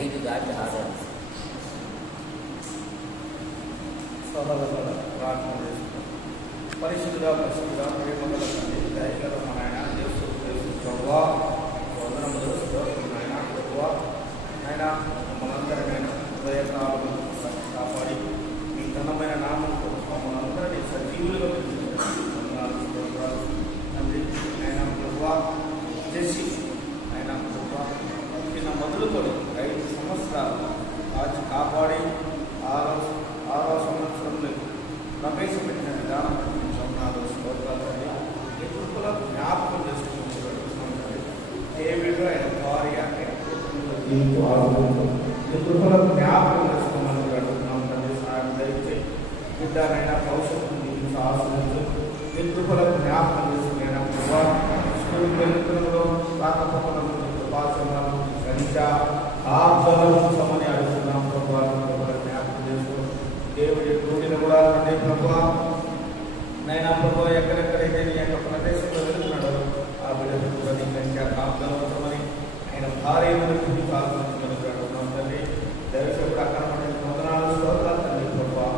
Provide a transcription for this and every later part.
ఐదు దాటి ఆరు ప్రార్థన చేస్తున్నాం. పరిశుద్ధుడా పరిశుద్ధుడా ప్రేమగల తండ్రి దయగల మా నాయన దేశ ప్రభువా వందనములు స్తోత్రములు నాయన ప్రభువా నాయన మమ్మల్ందరినైనా హృదయకాలను కాపాడి మీ ఘనమైన నామంతో మమ్మల్ని అందరినీ సజీవులుగా స్తోత్రాలు తండ్రి ఆయన ప్రభువా చేసి ఆయన ప్రభువా చిన్న మొదలుకొని 5 సంవత్సరాలు కాచి కాపాడి ఆరో సంవత్సరంలో ప్రవేశపెట్టిన విధానం ప్రకటించుకున్నారు. స్తోత్రాలు ఈ కృపలో జ్ఞాపకం చేసుకుంటున్నారు. దేవుడు ఆయన భార్య ఈ కృపలో జ్ఞాపకం చేసుకోమని అడుగుతున్నాం. తండ్రి సాయం దయచేసి బిడ్డనైనా భవిష్యత్తు నీకు ఆశించు. ఈ కృపలో జ్ఞాపకం చేసుకునే స్కూల్ వెళ్తున్నలో రాకపోకలను కృపాసనాలు సంఖ్య ఆబ్జర్వమని అడుగుతున్నాం. ప్రభుత్వ జ్ఞాపకం చేసుకో. దేవుడి రూఢిని కూడా తండ్రి ప్రభువా నైనా ప్రభు ఎక్కడెక్కడైతే నీ యొక్క ప్రదేశంలో వెళ్తున్నాడో ఆ బిడ్డను కూడా నీ సంఖ్య ఆబ్జర్వమని ఆయన భార్యను కాల్చుకుంటున్నాం. తండ్రి దయచేసి అక్కడ వందనాలు స్తోత్రాలు తండ్రి ప్రభువా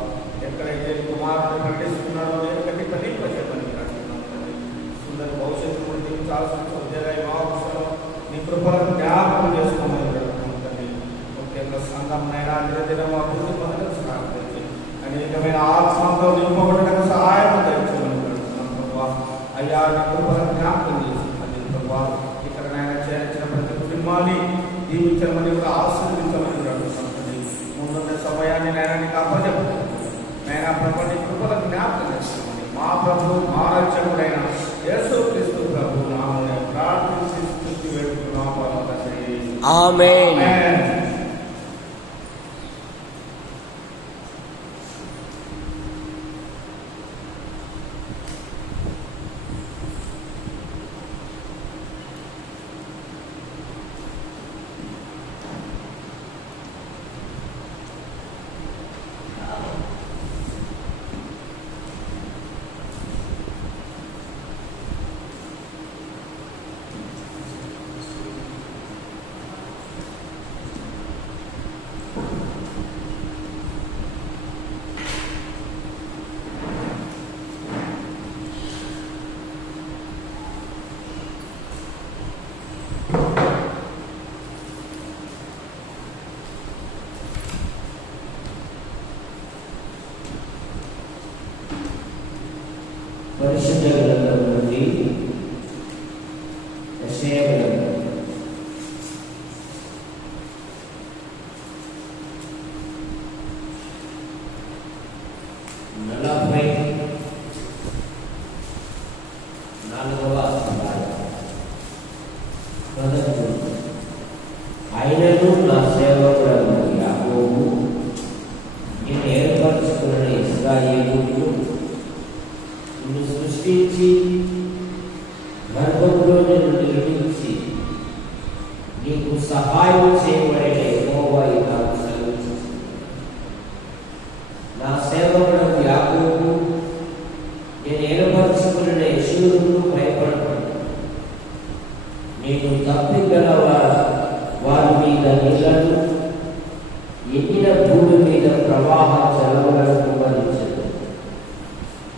ఎక్కడైతే కుమారుడు ప్రకటిస్తున్నాడో నేను కట్టి పని చెప్పని అడుగుతున్నాం. తండ్రి సుందర భవిష్యత్తు కూడా నీకు చాల్సిన ఉద్యోగ మహాపురుషులు నీ కృపలను జ్ఞాపకం చేసుకోమని అడుగుతున్నాం. తండ్రి ముఖ్యంగా సంఘం నైనా దినదినం అభివృద్ధి పొందడం సహాయం అనేకమైన ఆత్మతో నింపబడడానికి సహాయం దయచేయమని అడుగుతున్నాం. ప్రభువా అయ్యా నీ కృపలను జ్ఞాపకం చేసి ప్రభువా ఇక్కడ నాయన చేర్చిన ప్రతి కుటుంబాన్ని దీవించమని కూడా ఆశీర్వించమని అడుగుతున్నాం. ముందున్న సమయాన్ని నాయన నీకు అప్పచెప్తాను. నాయన ప్రభు నీ కృపలను జ్ఞాపకం చేసుకోమని మా ప్రభు మా రక్షకుడైన యేసుక్రీస్తు ప్రభు నామమున ప్రార్థించి స్తుతి వేడుకుంటున్నాం. ఆమేన్. పరిశుద్ధ గ్రంథం నుండి యెషయా గ్రంథం 44వ అధ్యాయం. ఆయనను నా సేవకుడైన యాకోబు నేను ఏర్పరచుకున్న ఇశ్రాయేలును నిన్ను సృష్టించి గర్భంలో నిన్ను నిర్మించి నీకు సహాయం చేయబడిన యెహోవా ఇలా సెలవిచ్చుచున్నాడు. నా సేవకుడైన యాకోబు నేను ఏర్పరచుకున్న యెషూరును భయపడతాను. నేను తప్పిగల వారి మీద నీళ్లను ఎండిన భూమి మీద ప్రవాహ జలములను కుమ్మరించదు.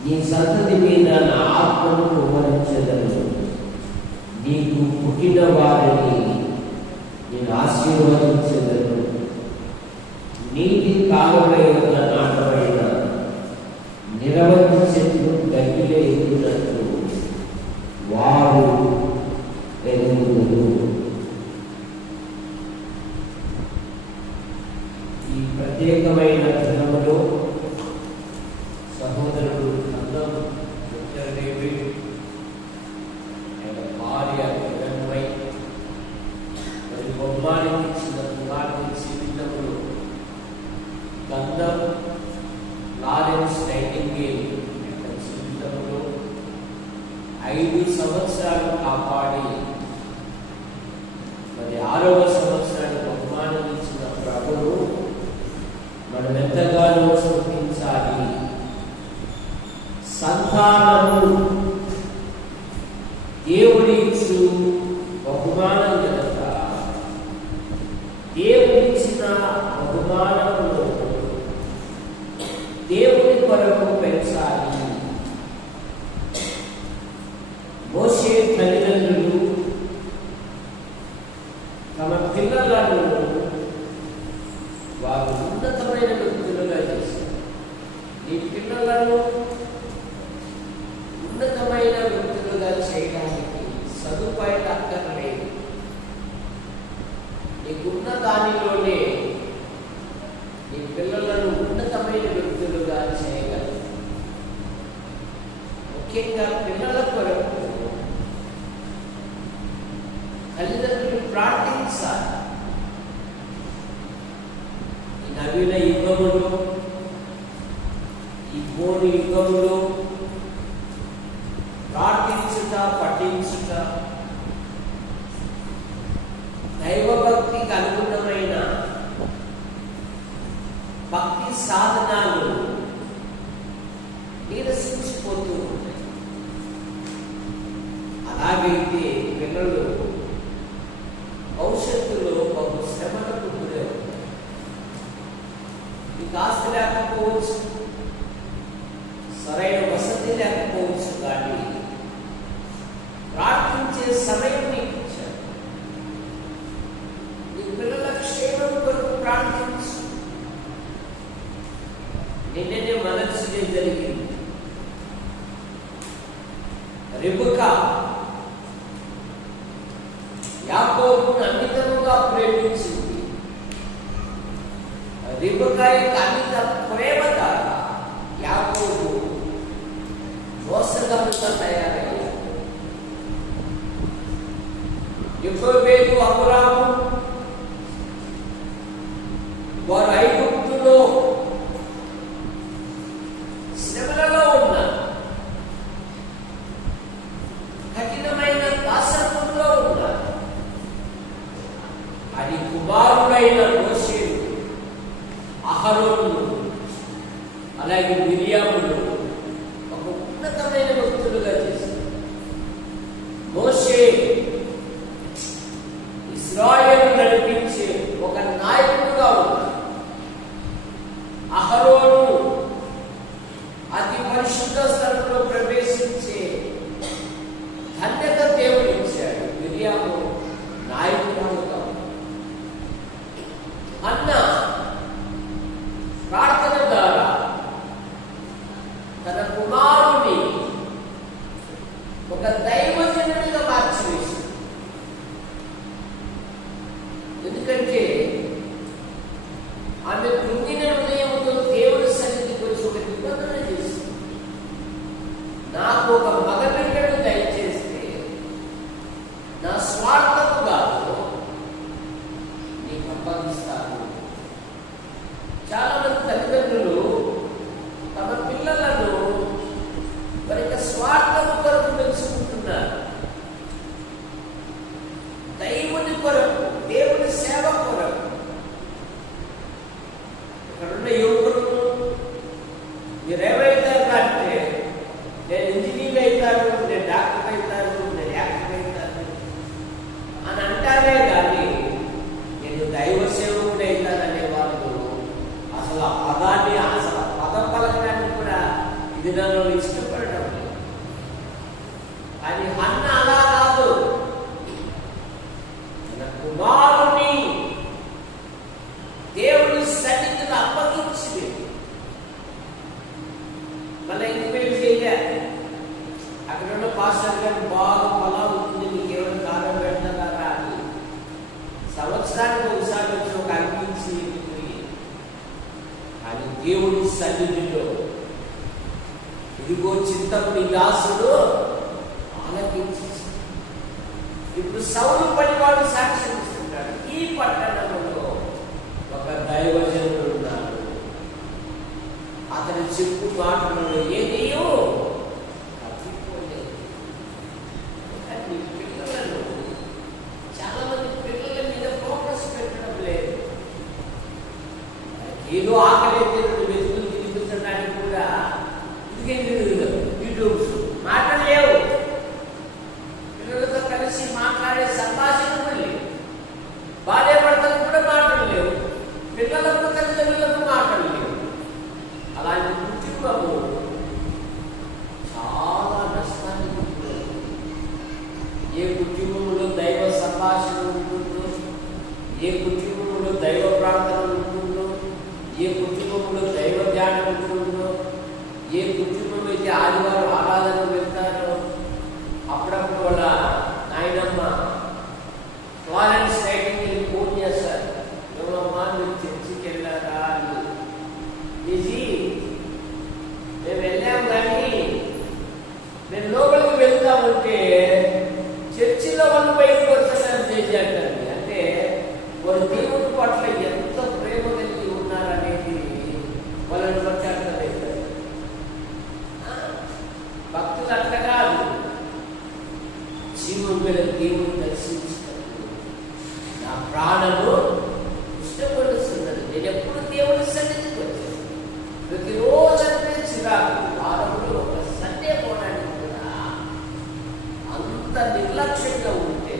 నీ సంతతి మీద నా ఆత్మను కుమ్మరించదను. నీకు పుట్టిన వారిని నేను ఆశీర్వదించదను. నీటి కాలువల యొక్క నాటబడిన నిరవధి చెట్లు గట్టిలో ఎదుగునట్లు వారు ఎదుగుదురు. ప్రత్యేకమైన దినములో సహోదరుడు అందం డేవిడ్ ఆయన భార్య హిరణ్మయి మరి బొమ్మానికి ఇచ్చిన కుమార్తె జీవితంలో గంధం లారెన్స్ నైటింగేల్ యొక్క జీవితంలో 5 సంవత్సరాలు కాపాడి మరి 6వ సంవత్సరాన్ని బహుమానం ఇచ్చిన ప్రభువు మనం ఎంతగానో స్తుతించాలి. సంతానము దేవుడిచ్చు బహుమానం కనుక దేవుడిచ్చిన బహుమానమును దేవుడి కొరకు పెంచాలి. మోషే తల్లిదండ్రులు తమ పిల్లలను వారు ఉన్నతమైన వ్యక్తులుగా చేశారు. ఈ పిల్లలను ఉన్నతమైన వ్యక్తులుగా చేయడానికి సదుపాయాలు అక్కర్లేదు. నీకున్న దానిలోనే నీ పిల్లలను ఉన్నతమైన వ్యక్తులుగా చేయగలరు. ముఖ్యంగా పిల్లల కొరకు తల్లిదండ్రులు ప్రార్థించాలి. ఈ నవీన యుగములో, ఈ ఫోన్ యుగములో ప్రార్థించుట, పఠించుట, దైవభక్తికి అనుగుణమైన భక్తి సాధనాలు నీరసించిపోతూ ఉంటాయి. అలాగైతే పిల్లలు భవిష్యత్తులో బహు శ్రమలకు గురవుతారు. నీకు ఆస్తి లేకపోవచ్చు, సరైన వసతి లేకపోవచ్చు, కానీ ప్రార్థించే సమయం నీకు ఇచ్చారు. నీ పిల్లల క్షేమం కొరకు ప్రార్థించు. నిన్ననే మదర్స్ డే జరిగింది. రెబెకా యాకోబును అమితముగా ప్రేమించింది. రెబెకా యొక్క అమిత ప్రేమ ద్వారా యాకోబు మోసగాడుగా తయారయ్యాడు. యెహోవేలు అబ్రాము వారు ఐగుప్తులో శ్రమలలో ఉన్నారు, కఠినమైన దాసత్వంలో ఉన్నారు. అది కుమారుడైన మోషేను, అహరోను, అలాగే మిరియాములు ఒక ఉన్నతమైన వ్యక్తులుగా చేశారు. మోషే ఇశ్రాయేలు నడిపించే ఒక నాయకుడుగా ఉన్నాడు. అహరోను అతి పరిశుద్ధ స్థలంలో ప్రవేశించే ధన్యత దేవుడు ఇచ్చాడు. మిరియాము నాయకురాలుగా అన్న ప్రార్థన ద్వారా తన కుమారుని ఒక దైవజనుడిగా మార్చివేశాడు. ఎందుకంటే ఆమె కృంగిన హృదయంతో దేవుడి సన్నిధికి వచ్చి ఒక నిబంధన చేసింది. నాకు ఒక మగబిడ్డను దయచేస్తే నా స్వార్థము కాదు, నీకు అప్పగిస్తాను. చాలా మంది తల్లిదండ్రులు తమ పిల్లలను వారి యొక్క స్వార్థము కొరకు పెంచుకుంటున్నారు. దైవుని కొరకు, దేవుని సేవ కొరకు దేవుని సన్నిధిలో ఇదిగో చింతకుని దాసుడు ఆలకించి. ఇప్పుడు సౌలు పనివాడు సాక్ష్యం ఇస్తున్నాడు. ఈ పట్టణంలో ఒక దైవజనుడు ఉన్నాడు. అతని చెప్పు మాటలలో ఏదియో తప్పిపోలేదు. కానీ పిల్లలను చాలా మంది పిల్లల మీద ఫోకస్ పెట్టడం లేదు. ఏదో ఆకలి వెతుకులు తినిపించడానికి కూడా యూట్యూబ్స్ మాటలు లేవు. పిల్లలతో కలిసి మాట్లాడే సంభాషణ కూడా లేవు. భార్య భర్తలు కూడా మాటలు లేవు. పిల్లలకు తల్లిదండ్రులకు మాటలు లేవు. అలాంటి కుటుంబము చాలా నష్టానికి గురవుతుంది. ఏ కుటుంబంలో దైవ సంభాషణ ఉంటుందో, ఏ కుటుంబంలో దైవ ప్రార్థన ఉంటుందో, ఏ కుటుంబంలో దైవ ధ్యానం ఉంటుందో, ఏ కుటుంబం అయితే ఆదివారం ఆరాధన వెళ్తారో, అప్పుడప్పుడు వాళ్ళ నాయనమ్మ ఫ్లారెన్స్ నైటింగేల్ ఫోన్ చేస్తారు. ఎవరమ్మా మీరు చర్చికి వెళ్ళారా అని. బిజీ మేము వెళ్ళాము, కానీ మేము లోపలికి వెళ్తామంటే చర్చిలో వాళ్ళు బయటకు వచ్చారని చేసేటండి. అంటే వారు దేవుడి పట్ల ఎంత ప్రేమ కలిగి ఉన్నారనేది వాళ్ళని బట్టి అర్థమవుతుంది. భక్తులు అట్లా కాదు. జీవం మీద దేవుని దర్శించినప్పుడు నా ప్రాణము ఇష్టపడుతున్నది. నేను ఎప్పుడు దేవుని సన్నిధికి వచ్చాను. ప్రతిరోజు అంటే చిరాకు. వారంలో ఒక సండే పోవడానికి కూడా అంత నిర్లక్ష్యంగా ఉంటే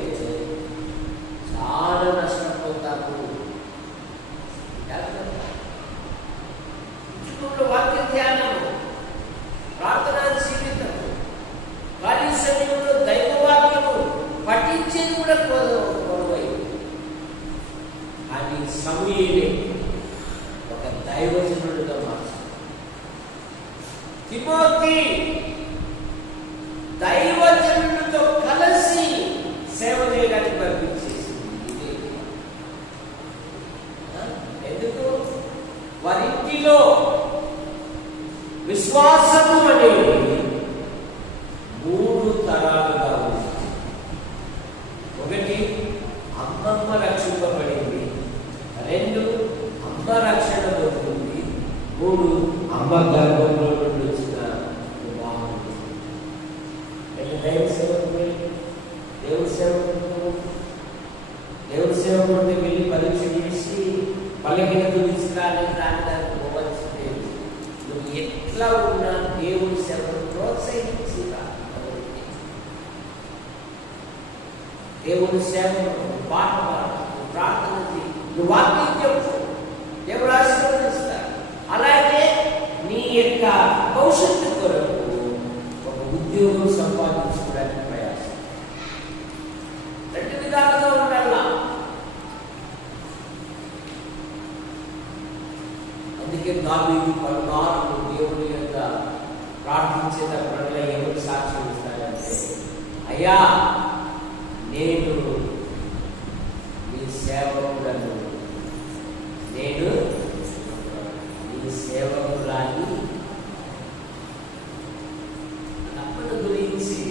చాలా నష్టపోతాము. కుటుంబంలో వాక్య ధ్యానము, ప్రార్థనా జీవితం, ఖాళీ సమయంలో దైవవాక్యము పఠించేది కూడా కొరవైంది. కానీ సమూయేలే ఒక దైవజనుడిగా మార్చాడు. తిమోతి దైవజనుడితో కలిసి సేవ చేయడానికి పంపించేసింది. ఎందుకు? వారింటిలో విశ్వాసము అనేది 3 తరాలుగా ఉంది. 1 అమ్మమ్మ రక్షింపబడింది, 2 అమ్మ రక్షణ పొందింది, 3 అమ్మ గర్భంలో నుండి వచ్చిన కుమారుడు. దైవ సేవకుడు దేవుడి సేవకుడిని వెళ్ళి పరీక్ష చేసి బలహీనత తీసుకురాలని దానికి పోవచ్చింది. నువ్వు ఎట్లా ఉన్నా దేవుడి సేవను ప్రోత్సహించి దేవుని సేవను పాట ప్రార్థన నువ్వు వాక్యం చెప్పు, దేవుడు ఆశీర్వదిస్తాడు. అలాగే నీ యొక్క భవిష్యత్తు కొరకు ఒక ఉద్యోగం సంపాదించుకోవడానికి ప్రయాసం. 2 విధాలుగా ఉండాలా. అందుకే దావీదు పలుమార్లు దేవుని యొక్క ప్రార్థించేటప్పుడల్లా ఎవరు సాక్ష్యం ఇస్తారంటే, అయ్యా నేను నీ సేవకులను, నేను నీ సేవకురాలి. అప్పటి గురించి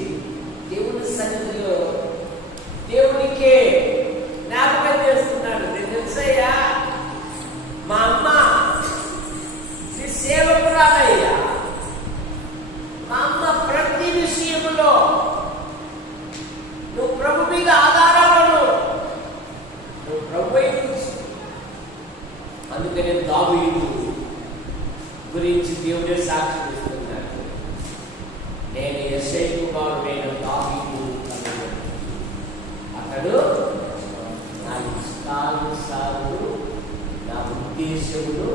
దేవుని సన్నిధిలో దేవునికే జ్ఞాపకం చేస్తున్నాడు. నేను తెలుసయ్యా, మా అమ్మ నీ సేవకురాలయ్యా. మా అమ్మ ప్రతి విషయంలో నువ్వు ప్రభు మీద ఆధారపడు, నువ్వు ప్రభు వైపు. అందుకనే దావీదు గురించి దేవుడే సాక్షి ఇస్తున్నాడు. నేను యెషై కుమారుడైన దావీదు, అతడు నా ఇష్టానుసారుడు, నా ఉద్దేశములు.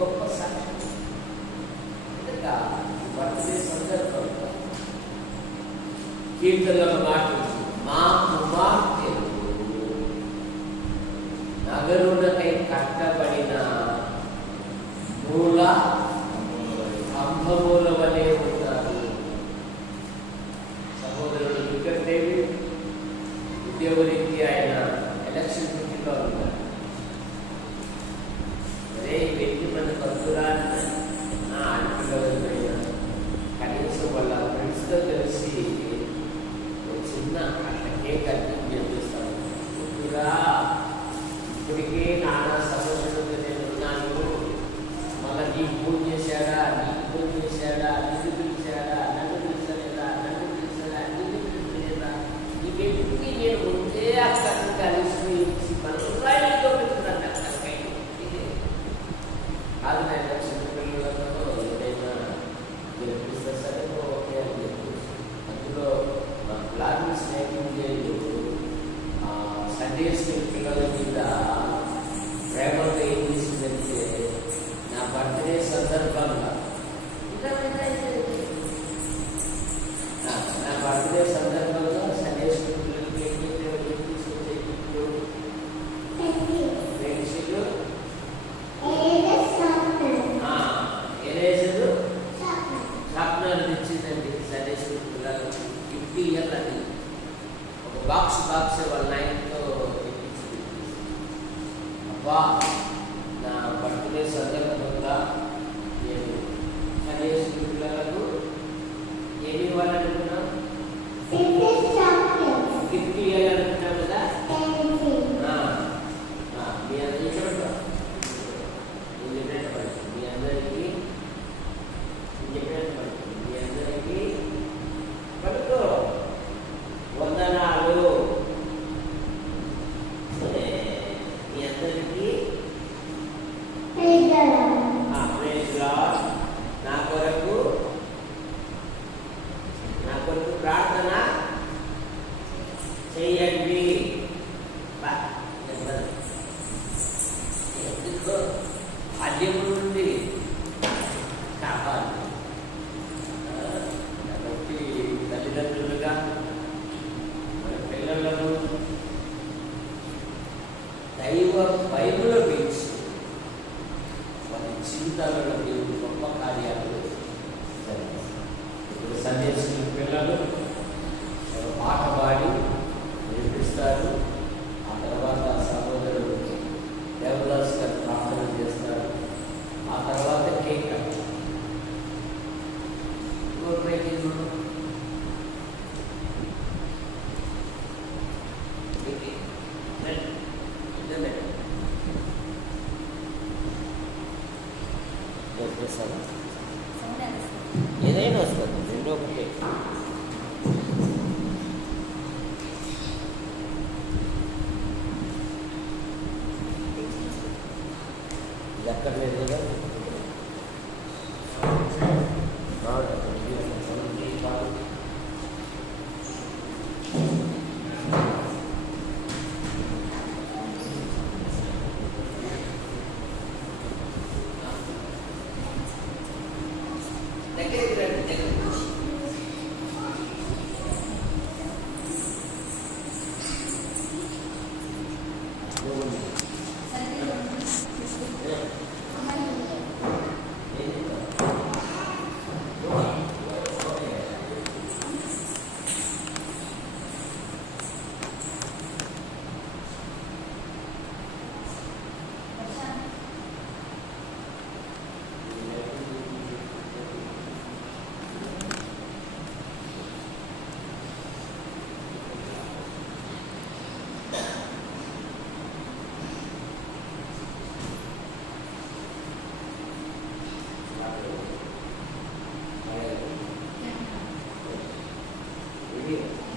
గొప్ప సాక్షి. బర్త్డే సందర్భంగా కీర్తనలకు మాట్లాడుతూ, మా కుమార్తె నగరునకై కట్టబడిన మూల స్తంభముల వలె ఉన్నారు. సహోదరుడు విక్టర్ డేవిడ్ ఉద్యోగరీత్యా ఆయన ఎలక్షన్ డ్యూటీలో ఉన్నారు. సండే స్కూల్ పిల్లల మీద ప్రేమగా ఏం చేసిందంటే నా బర్త్డే సందర్భంగా నా బర్త్డే సందర్భంగా సండే స్కూల్ పిల్లలకి ఏం తీసుకొచ్చే పెన్సిల్ ఎరేజరు షార్ప్నర్ తెచ్చిందండి సండే స్కూల్ పిల్లలకి గిఫ్ట్ ఇవ్వాలని ఒక బాక్స్ వాళ్ళ నాయనతో తెప్పించింది. అబ్బా నా బర్త్డే సందర్భంగా నేను సండే స్కూల్ పిల్లలకు ఏమి ఇవ్వాలనుకున్నాం? గిఫ్ట్ ఇవ్వాలనుకున్నాం కదా. మీ అందరికీ చెప్పండి, మీ అందరికీ మీ అందరికీ పడుకో వందనాలు. మీ అందరికీ నా కొరకు ప్రార్థన చేయండి. ఎందుకో బాల్యము నుండి కావాలి కాబట్టి తల్లిదండ్రులుగా మన పిల్లలను దైవ బైబిల్ పెంచి వారి జీవితాలలో దేవుడు గొప్ప కార్యాలు జరిగిస్తారు. ఇప్పుడు సండే స్కూల్ పిల్లలు ఒక పాట పాడి నేర్పిస్తారు. ఆ తర్వాత సహోదరుడు దేవదాస్ గారు ప్రార్థన చేస్తారు. ఆ తర్వాత కేక్ కట్. ఏదైనా వస్తుంది, రెండో ఒకటి. ఇది అక్కడ లేదు కదా. Here.